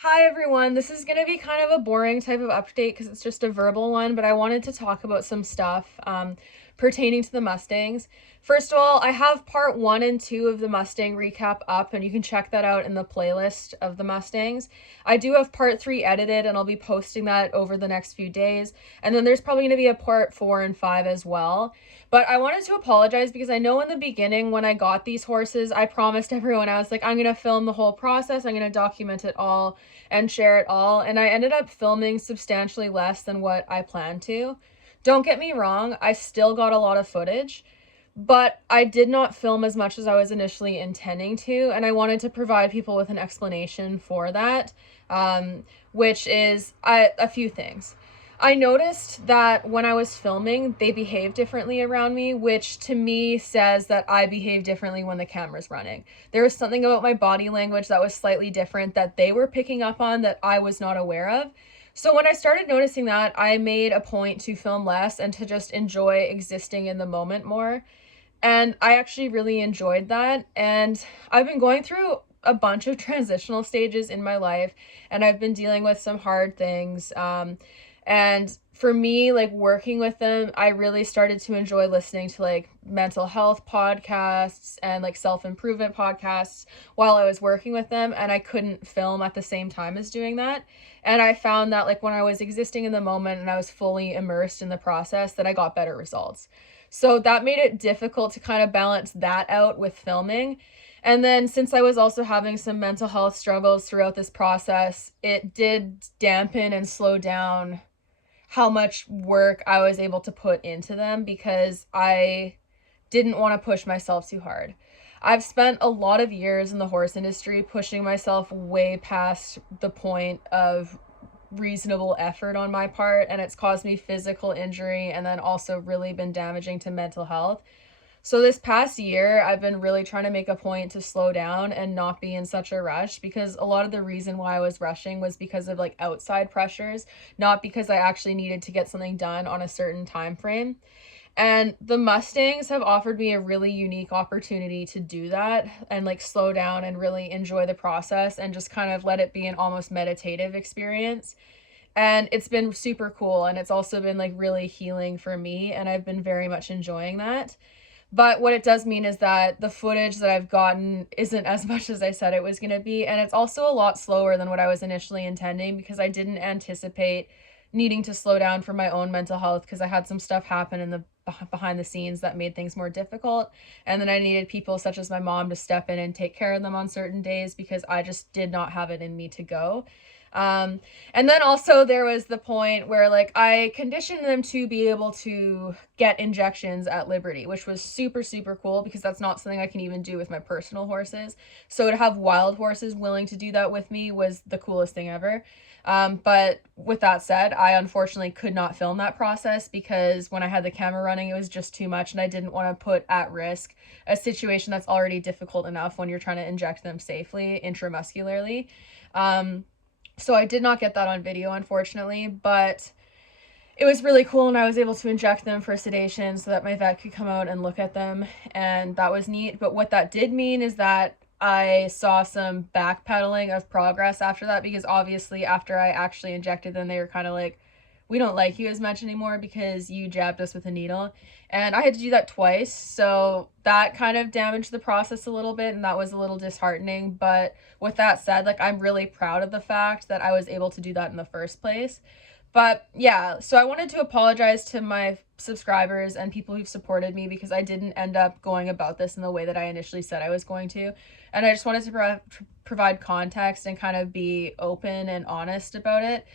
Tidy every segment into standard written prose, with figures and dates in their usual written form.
Hi everyone, this is going to be kind of a boring type of update because it's just a verbal one, but I wanted to talk about some stuff pertaining to the Mustangs. First of all, I have part 1 and 2 of the Mustang recap up, and you can check that out in the playlist of the Mustangs. I do have part 3 edited, and I'll be posting that over the next few days, and then there's probably going to be a part 4 and 5 as well. But I wanted to apologize because I know in the beginning when I got these horses, I promised everyone, I was like, I'm going to film the whole process, I'm going to document it all and share it all, and I ended up filming substantially less than what I planned to. Don't get me wrong, I still got a lot of footage, but I did not film as much as I was initially intending to, and I wanted to provide people with an explanation for that, which is a few things. I noticed that when I was filming, they behaved differently around me, which to me says that I behave differently when the camera's running. There was something about my body language that was slightly different that they were picking up on that I was not aware of. So when I started noticing that, I made a point to film less and to just enjoy existing in the moment more. And I actually really enjoyed that. And I've been going through a bunch of transitional stages in my life, and I've been dealing with some hard things. And for me, like working with them, I really started to enjoy listening to like mental health podcasts and like self-improvement podcasts while I was working with them, and I couldn't film at the same time as doing that. And I found that like when I was existing in the moment and I was fully immersed in the process, that I got better results. So that made it difficult to kind of balance that out with filming. And then since I was also having some mental health struggles throughout this process, it did dampen and slow down how much work I was able to put into them because I didn't want to push myself too hard. I've spent a lot of years in the horse industry pushing myself way past the point of reasonable effort on my part, and it's caused me physical injury and then also really been damaging to mental health. So this past year, I've been really trying to make a point to slow down and not be in such a rush, because a lot of the reason why I was rushing was because of like outside pressures, not because I actually needed to get something done on a certain time frame. And the Mustangs have offered me a really unique opportunity to do that and like slow down and really enjoy the process and just kind of let it be an almost meditative experience. And it's been super cool, and it's also been like really healing for me, and I've been very much enjoying that. But what it does mean is that the footage that I've gotten isn't as much as I said it was going to be. And it's also a lot slower than what I was initially intending, because I didn't anticipate needing to slow down for my own mental health, because I had some stuff happen in the behind the scenes that made things more difficult. And then I needed people such as my mom to step in and take care of them on certain days because I just did not have it in me to go. And then also there was the point where like I conditioned them to be able to get injections at Liberty, which was super, super cool because that's not something I can even do with my personal horses. So to have wild horses willing to do that with me was the coolest thing ever. But with that said, I unfortunately could not film that process because when I had the camera running, it was just too much, and I didn't want to put at risk a situation that's already difficult enough when you're trying to inject them safely intramuscularly. So I did not get that on video, unfortunately, but it was really cool, and I was able to inject them for sedation so that my vet could come out and look at them, and that was neat. But what that did mean is that I saw some backpedaling of progress after that, because obviously after I actually injected them, they were kind of like, we don't like you as much anymore because you jabbed us with a needle. And I had to do that twice, so that kind of damaged the process a little bit, and that was a little disheartening. But with that said, like, I'm really proud of the fact that I was able to do that in the first place. But yeah, so I wanted to apologize to my subscribers and people who've supported me, because I didn't end up going about this in the way that I initially said I was going to. And I just wanted to provide context and kind of be open and honest about it,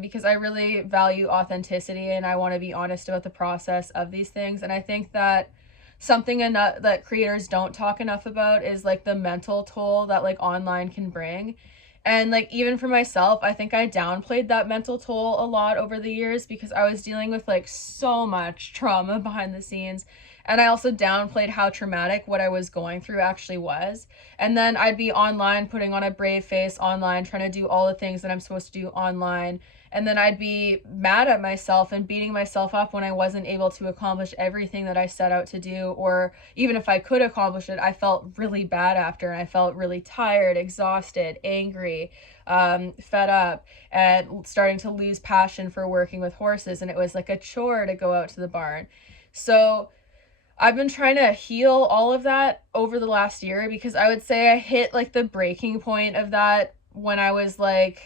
because I really value authenticity and I want to be honest about the process of these things. And I think that something enough that creators don't talk enough about is like the mental toll that like online can bring. And like even for myself, I think I downplayed that mental toll a lot over the years because I was dealing with like so much trauma behind the scenes, And I also downplayed how traumatic what I was going through actually was. And then I'd be online putting on a brave face online, trying to do all the things that I'm supposed to do online. And then I'd be mad at myself and beating myself up when I wasn't able to accomplish everything that I set out to do. Or even if I could accomplish it, I felt really bad after, and I felt really tired, exhausted, angry, fed up, and starting to lose passion for working with horses. And it was like a chore to go out to the barn. So I've been trying to heal all of that over the last year, because I would say I hit like the breaking point of that when I was like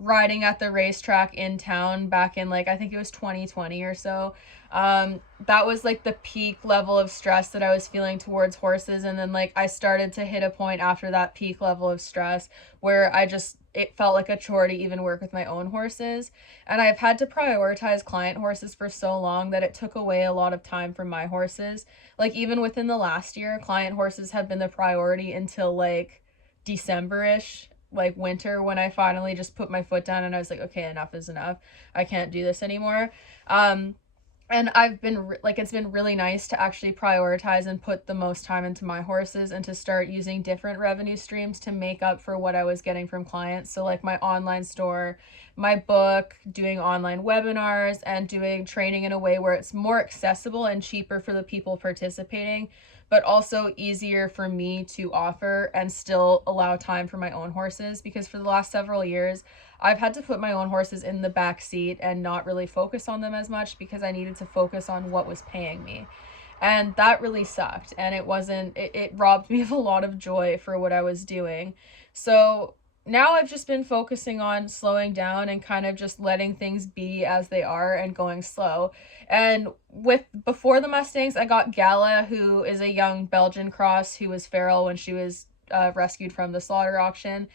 riding at the racetrack in town back in like, I think it was 2020 or so. That was like the peak level of stress that I was feeling towards horses. And then like I started to hit a point after that peak level of stress where it felt like a chore to even work with my own horses. And I've had to prioritize client horses for so long that it took away a lot of time from my horses. Like even within the last year, client horses have been the priority until like December-ish, like winter, when I finally just put my foot down and I was like, okay, enough is enough. I can't do this anymore. And I've been it's been really nice to actually prioritize and put the most time into my horses and to start using different revenue streams to make up for what I was getting from clients. So like my online store, my book, doing online webinars, and doing training in a way where it's more accessible and cheaper for the people participating, but also easier for me to offer and still allow time for my own horses. Because for the last several years, I've had to put my own horses in the back seat and not really focus on them as much because I needed to focus on what was paying me. And that really sucked. And it robbed me of a lot of joy for what I was doing. So now I've just been focusing on slowing down and kind of just letting things be as they are and going slow. And before the Mustangs, I got Gala, who is a young Belgian cross who was feral when she was rescued from the slaughter auction.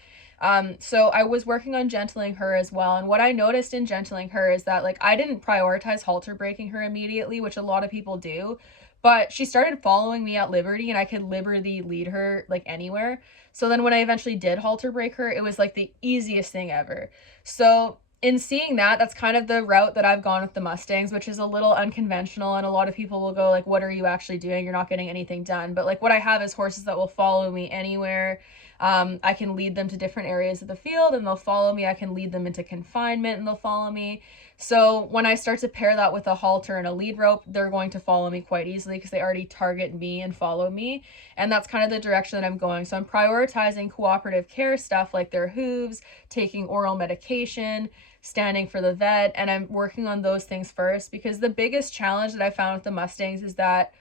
So I was working on gentling her as well. And what I noticed in gentling her is that like I didn't prioritize halter breaking her immediately, which a lot of people do, but she started following me at liberty and I could liberty lead her like anywhere. So then when I eventually did halter break her, it was like the easiest thing ever. So in seeing that, that's kind of the route that I've gone with the Mustangs, which is a little unconventional. And a lot of people will go like, what are you actually doing? You're not getting anything done. But like what I have is horses that will follow me anywhere. I can lead them to different areas of the field and they'll follow me. I can lead them into confinement and they'll follow me. So when I start to pair that with a halter and a lead rope, they're going to follow me quite easily because they already target me and follow me. And that's kind of the direction that I'm going. So I'm prioritizing cooperative care stuff like their hooves, taking oral medication, standing for the vet, and I'm working on those things first, because the biggest challenge that I found with the Mustangs is that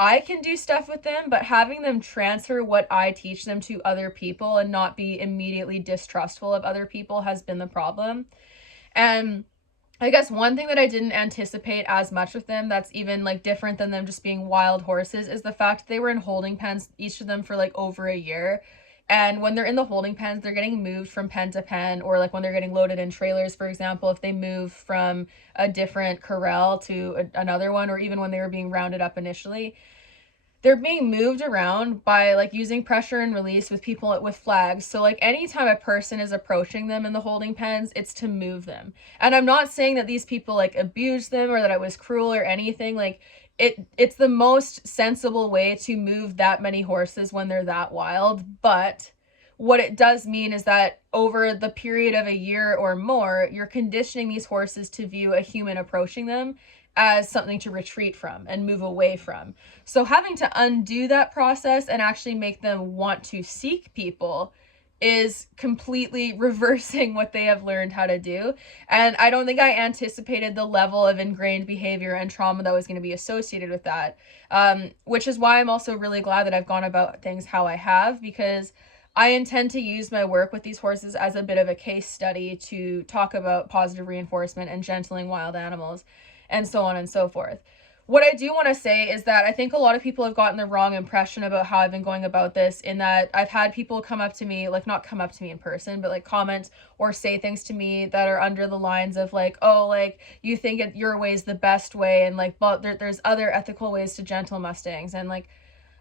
I can do stuff with them, but having them transfer what I teach them to other people and not be immediately distrustful of other people has been the problem. And I guess one thing that I didn't anticipate as much with them that's even like different than them just being wild horses is the fact they were in holding pens, each of them for like over a year. And when they're in the holding pens, they're getting moved from pen to pen, or like when they're getting loaded in trailers, for example, if they move from a different corral to another one, or even when they were being rounded up initially, they're being moved around by like using pressure and release with people with flags. So like anytime a person is approaching them in the holding pens, it's to move them. And I'm not saying that these people like abused them or that I was cruel or anything. Like it's the most sensible way to move that many horses when they're that wild. But what it does mean is that over the period of a year or more, you're conditioning these horses to view a human approaching them as something to retreat from and move away from. So having to undo that process and actually make them want to seek people is completely reversing what they have learned how to do. And I don't think I anticipated the level of ingrained behavior and trauma that was going to be associated with that, which is why I'm also really glad that I've gone about things how I have, because I intend to use my work with these horses as a bit of a case study to talk about positive reinforcement and gentling wild animals, and so on and so forth. What I do want to say is that I think a lot of people have gotten the wrong impression about how I've been going about this, in that I've had people come up to me, like not come up to me in person, but like comment or say things to me that are under the lines of like, oh, like you think your way is the best way, and like, but there's other ethical ways to gentle Mustangs. And like,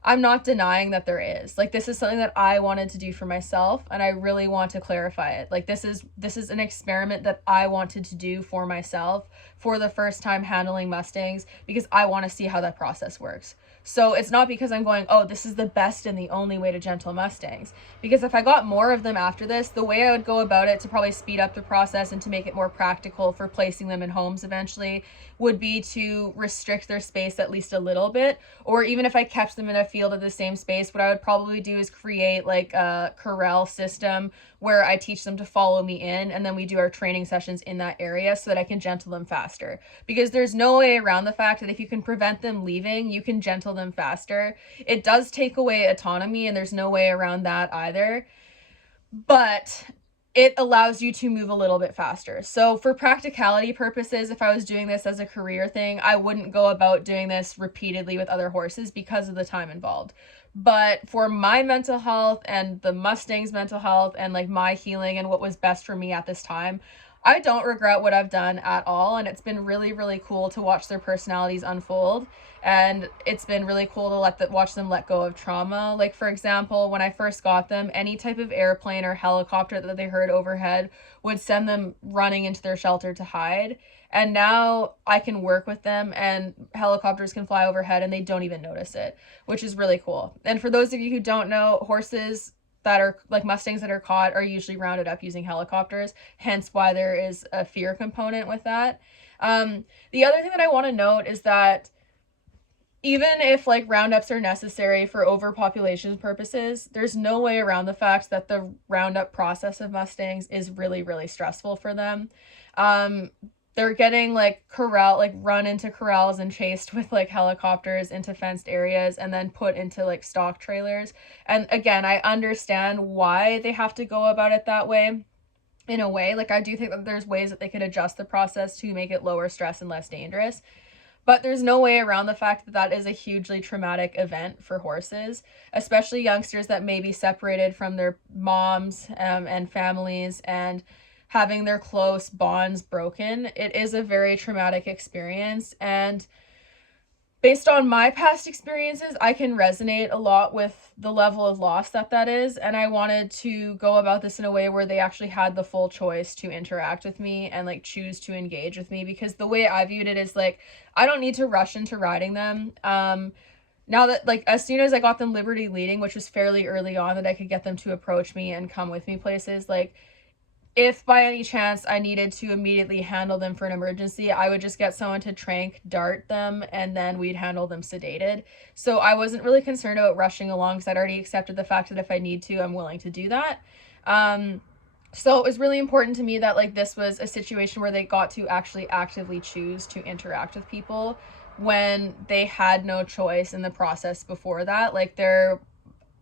I'm not denying that there is. Like, this is something that I wanted to do for myself, and I really want to clarify it. Like, this is an experiment that I wanted to do for myself for the first time handling Mustangs, because I want to see how that process works. So it's not because I'm going, oh, this is the best and the only way to gentle Mustangs. Because if I got more of them after this, the way I would go about it to probably speed up the process and to make it more practical for placing them in homes eventually would be to restrict their space at least a little bit. Or even if I kept them in a field of the same space, what I would probably do is create like a corral system where I teach them to follow me in, and then we do our training sessions in that area so that I can gentle them faster. Because there's no way around the fact that if you can prevent them leaving, you can gentle them faster. It does take away autonomy, and there's no way around that either. But it allows you to move a little bit faster. So for practicality purposes, if I was doing this as a career thing, I wouldn't go about doing this repeatedly with other horses because of the time involved. But for my mental health and the Mustang's mental health and like my healing and what was best for me at this time, I don't regret what I've done at all. And it's been really, really cool to watch their personalities unfold. And it's been really cool to watch them let go of trauma. Like, for example, when I first got them, any type of airplane or helicopter that they heard overhead would send them running into their shelter to hide. And now I can work with them, and helicopters can fly overhead and they don't even notice it, which is really cool. And for those of you who don't know, horses that are like Mustangs that are caught are usually rounded up using helicopters, hence why there is a fear component with that. The other thing that I want to note is that even if like roundups are necessary for overpopulation purposes, there's no way around the fact that the roundup process of Mustangs is really, really stressful for them. They're getting like run into corrals and chased with like helicopters into fenced areas and then put into like stock trailers. And again, I understand why they have to go about it that way. In a way, like I do think that there's ways that they could adjust the process to make it lower stress and less dangerous. But there's no way around the fact that that is a hugely traumatic event for horses, especially youngsters that may be separated from their moms and families and having their close bonds broken. It is a very traumatic experience. And based on my past experiences, I can resonate a lot with the level of loss that is. And I wanted to go about this in a way where they actually had the full choice to interact with me and like choose to engage with me, because the way I viewed it is like, I don't need to rush into riding them. Now that like, as soon as I got them liberty leading, which was fairly early on, that I could get them to approach me and come with me places, like if by any chance I needed to immediately handle them for an emergency, I would just get someone to trank dart them and then we'd handle them sedated. So I wasn't really concerned about rushing along because I'd already accepted the fact that if I need to, I'm willing to do that. So it was really important to me that like this was a situation where they got to actually actively choose to interact with people when they had no choice in the process before that. Like their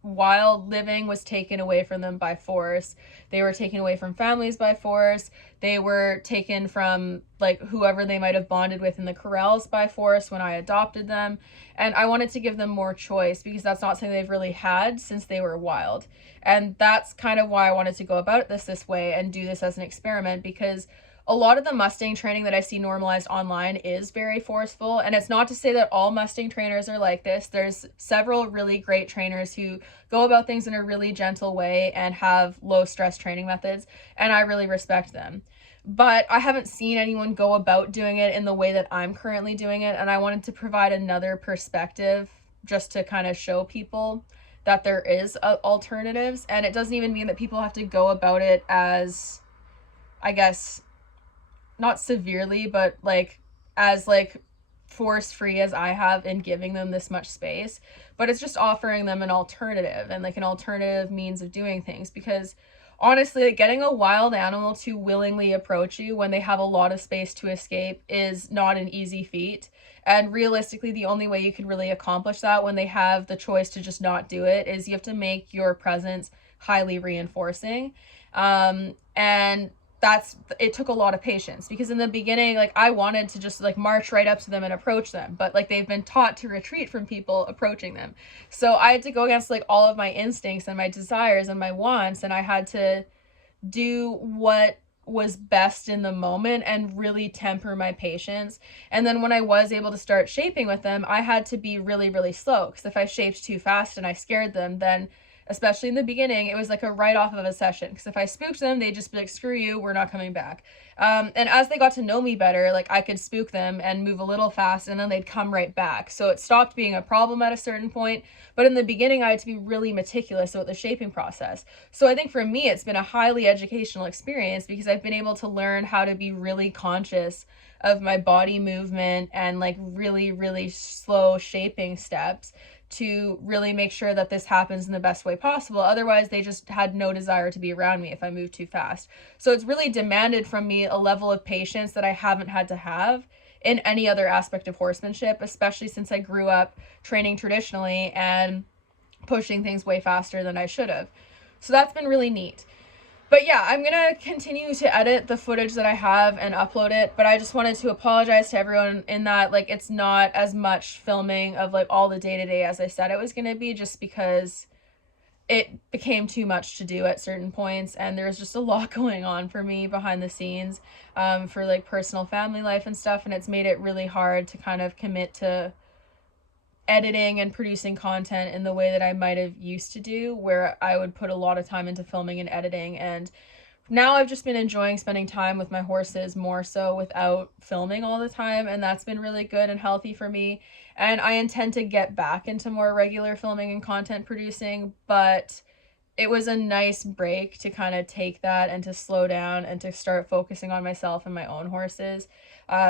wild living was taken away from them by force. They were taken away from families by force. They were taken from like whoever they might have bonded with in the corrals by force when I adopted them. And I wanted to give them more choice because that's not something they've really had since they were wild. And that's kind of why I wanted to go about this way and do this as an experiment, because a lot of the Mustang training that I see normalized online is very forceful. And it's not to say that all Mustang trainers are like this. There's several really great trainers who go about things in a really gentle way and have low stress training methods. And I really respect them. But I haven't seen anyone go about doing it in the way that I'm currently doing it. And I wanted to provide another perspective just to kind of show people that there is alternatives. And it doesn't even mean that people have to go about it as, I guess, not severely, but like as like force free as I have in giving them this much space. But it's just offering them an alternative and like an alternative means of doing things, because honestly, like getting a wild animal to willingly approach you when they have a lot of space to escape is not an easy feat. And realistically, the only way you can really accomplish that when they have the choice to just not do it is you have to make your presence highly reinforcing. And it took a lot of patience, because in the beginning, like I wanted to just like march right up to them and approach them, but like they've been taught to retreat from people approaching them. So I had to go against like all of my instincts and my desires and my wants, and I had to do what was best in the moment and really temper my patience. And then when I was able to start shaping with them, I had to be really, really slow, because if I shaped too fast and I scared them, then especially in the beginning, it was like a write-off of a session, because if I spooked them, they'd just be like, screw you, we're not coming back. And as they got to know me better, like I could spook them and move a little fast, and then they'd come right back. So it stopped being a problem at a certain point. But in the beginning, I had to be really meticulous about the shaping process. So I think for me, it's been a highly educational experience, because I've been able to learn how to be really conscious of my body movement and like really, really slow shaping steps to really make sure that this happens in the best way possible. Otherwise, they just had no desire to be around me if I moved too fast. So it's really demanded from me a level of patience that I haven't had to have in any other aspect of horsemanship, especially since I grew up training traditionally and pushing things way faster than I should have. So that's been really neat. But yeah, I'm gonna continue to edit the footage that I have and upload it, but I just wanted to apologize to everyone in that, like, it's not as much filming of like all the day-to-day as I said it was gonna be, just because it became too much to do at certain points, and there was just a lot going on for me behind the scenes, for like personal family life and stuff, and it's made it really hard to kind of commit to editing and producing content in the way that I might have used to do, where I would put a lot of time into filming and editing. And now I've just been enjoying spending time with my horses more so without filming all the time, and that's been really good and healthy for me. And I intend to get back into more regular filming and content producing, but it was a nice break to kind of take that and to slow down and to start focusing on myself and my own horses,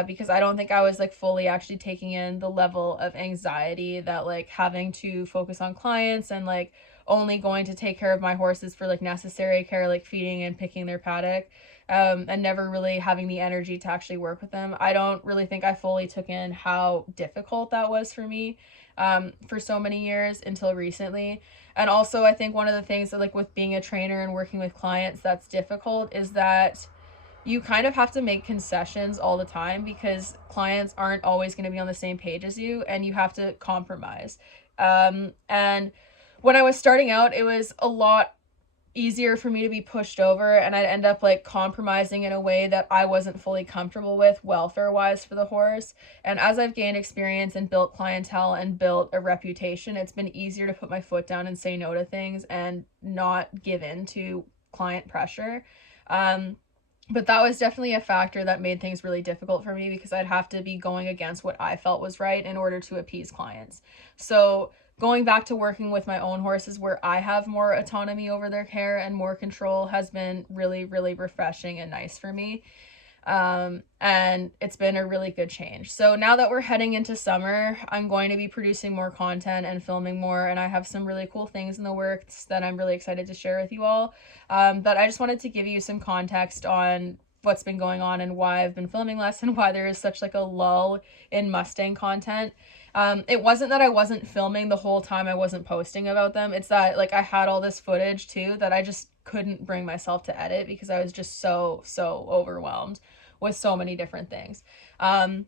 because I don't think I was like fully actually taking in the level of anxiety that like having to focus on clients and like only going to take care of my horses for like necessary care, like feeding and picking their paddock, and never really having the energy to actually work with them. I don't really think I fully took in how difficult that was for me, for so many years until recently. And also, I think one of the things that like with being a trainer and working with clients that's difficult is that you kind of have to make concessions all the time, because clients aren't always going to be on the same page as you, and you have to compromise. And when I was starting out, it was a lot easier for me to be pushed over, and I'd end up like compromising in a way that I wasn't fully comfortable with welfare wise for the horse. And as I've gained experience and built clientele and built a reputation, it's been easier to put my foot down and say no to things and not give in to client pressure. But that was definitely a factor that made things really difficult for me, because I'd have to be going against what I felt was right in order to appease clients. So going back to working with my own horses where I have more autonomy over their care and more control has been really, really refreshing and nice for me. And it's been a really good change. So now that we're heading into summer, I'm going to be producing more content and filming more, and I have some really cool things in the works that I'm really excited to share with you all. But I just wanted to give you some context on what's been going on and why I've been filming less and why there is such like a lull in Mustang content. It wasn't that I wasn't filming the whole time I wasn't posting about them. It's that like I had all this footage too that I just couldn't bring myself to edit, because I was just so overwhelmed with so many different things. And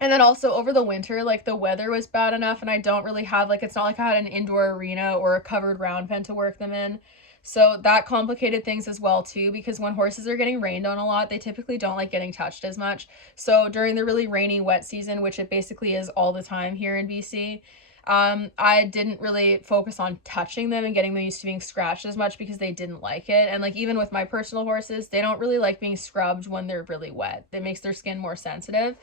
then also over the winter, like the weather was bad enough, and I don't really have like, it's not like I had an indoor arena or a covered round pen to work them in. So that complicated things as well too, because when horses are getting rained on a lot, they typically don't like getting touched as much. So during the really rainy wet season, which it basically is all the time here in BC, I didn't really focus on touching them and getting them used to being scratched as much, because they didn't like it. And like even with my personal horses, they don't really like being scrubbed when they're really wet. It makes their skin more sensitive.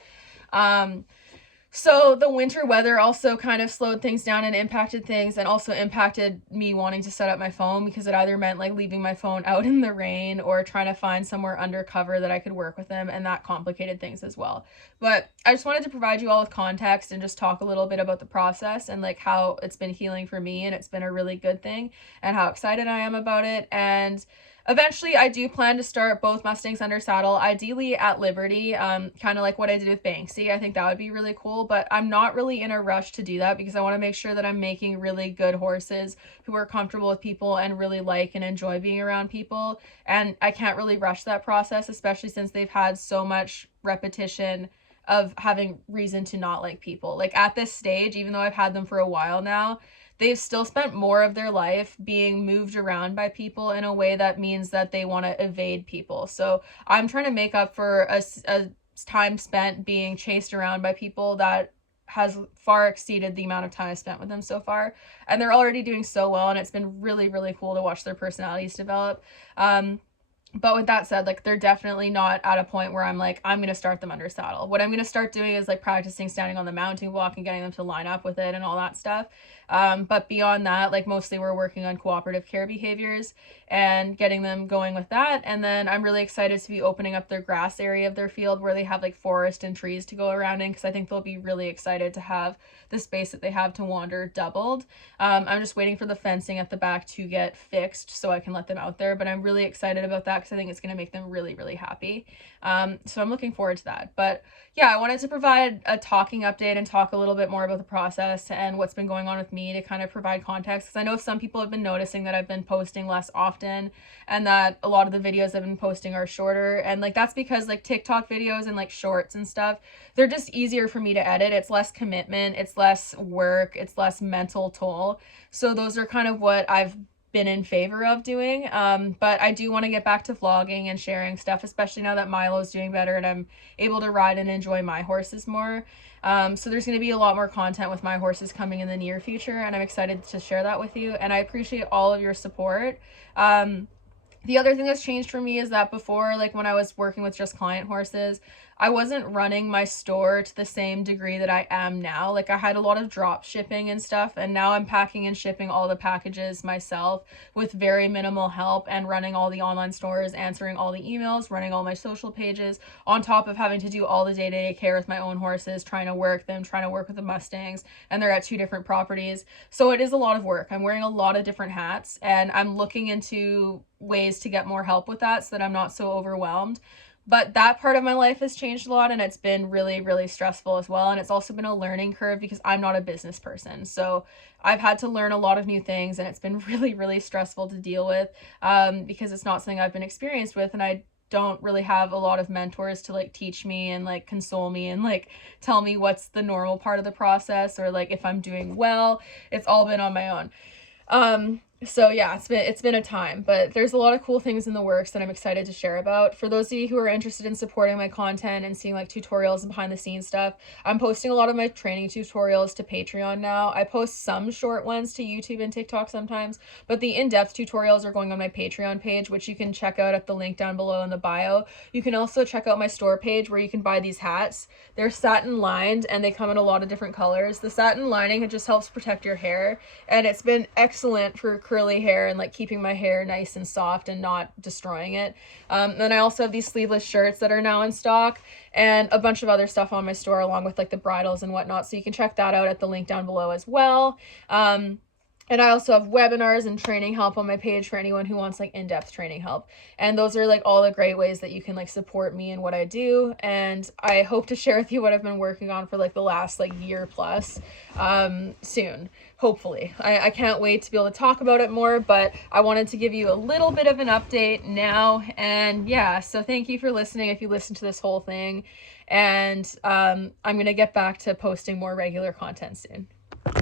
So the winter weather also kind of slowed things down and impacted things, and also impacted me wanting to set up my phone, because it either meant like leaving my phone out in the rain or trying to find somewhere under cover that I could work with them, and that complicated things as well. But I just wanted to provide you all with context and just talk a little bit about the process and like how it's been healing for me, and it's been a really good thing, and how excited I am about it. And eventually, I do plan to start both Mustangs under saddle, ideally at Liberty, kind of like what I did with Banksy. I think that would be really cool, but I'm not really in a rush to do that, because I want to make sure that I'm making really good horses who are comfortable with people and really like and enjoy being around people. And I can't really rush that process, especially since they've had so much repetition of having reason to not like people. Like at this stage, even though I've had them for a while now, they've still spent more of their life being moved around by people in a way that means that they want to evade people. So I'm trying to make up for a time spent being chased around by people that has far exceeded the amount of time I spent with them so far. And they're already doing so well, and it's been really, really cool to watch their personalities develop. But with that said, like, they're definitely not at a point where I'm like, I'm going to start them under saddle. What I'm going to start doing is like practicing standing on the mounting block and getting them to line up with it and all that stuff. But beyond that, like, mostly we're working on cooperative care behaviors and getting them going with that. And then I'm really excited to be opening up their grass area of their field where they have like forest and trees to go around in, because I think they'll be really excited to have the space that they have to wander doubled. I'm just waiting for the fencing at the back to get fixed so I can let them out there, but I'm really excited about that because I think it's going to make them really, really happy. So I'm looking forward to that. But yeah, I wanted to provide a talking update and talk a little bit more about the process and what's been going on with me to kind of provide context, because I know some people have been noticing that I've been posting less often and that a lot of the videos I've been posting are shorter, and like that's because like TikTok videos and like shorts and stuff, they're just easier for me to edit. It's less commitment, it's less work, it's less mental toll. So those are kind of what I've been in favor of doing. But I do want to get back to vlogging and sharing stuff, especially now that Milo's doing better and I'm able to ride and enjoy my horses more. So there's going to be a lot more content with my horses coming in the near future, and I'm excited to share that with you, and I appreciate all of your support. The other thing that's changed for me is that before, like when I was working with just client horses, I wasn't running my store to the same degree that I am now. Like I had a lot of drop shipping and stuff, and now I'm packing and shipping all the packages myself with very minimal help, and running all the online stores, answering all the emails, running all my social pages, on top of having to do all the day-to-day care with my own horses, trying to work them, trying to work with the Mustangs, and they're at 2 different properties. So it is a lot of work. I'm wearing a lot of different hats, and I'm looking into ways to get more help with that so that I'm not so overwhelmed. But that part of my life has changed a lot, and it's been really, really stressful as well. And it's also been a learning curve because I'm not a business person. So I've had to learn a lot of new things, and it's been really, really stressful to deal with because it's not something I've been experienced with. And I don't really have a lot of mentors to like teach me and like console me and like tell me what's the normal part of the process, or like if I'm doing well. It's all been on my own. So yeah, it's been a time, but there's a lot of cool things in the works that I'm excited to share about. For those of you who are interested in supporting my content and seeing like tutorials and behind the scenes stuff, I'm posting a lot of my training tutorials to Patreon now. I post some short ones to YouTube and TikTok sometimes, but the in-depth tutorials are going on my Patreon page, which you can check out at the link down below in the bio. You can also check out my store page where you can buy these hats. They're satin lined and they come in a lot of different colors. The satin lining, it just helps protect your hair, and it's been excellent for curly hair and like keeping my hair nice and soft and not destroying it. Then I also have these sleeveless shirts that are now in stock, and a bunch of other stuff on my store along with like the bridles and whatnot, so you can check that out at the link down below as well. And I also have webinars and training help on my page for anyone who wants like in-depth training help. And those are like all the great ways that you can like support me and what I do. And I hope to share with you what I've been working on for like the last like year plus soon, hopefully. I can't wait to be able to talk about it more, but I wanted to give you a little bit of an update now. And yeah, so thank you for listening if you listened to this whole thing. And I'm going to get back to posting more regular content soon.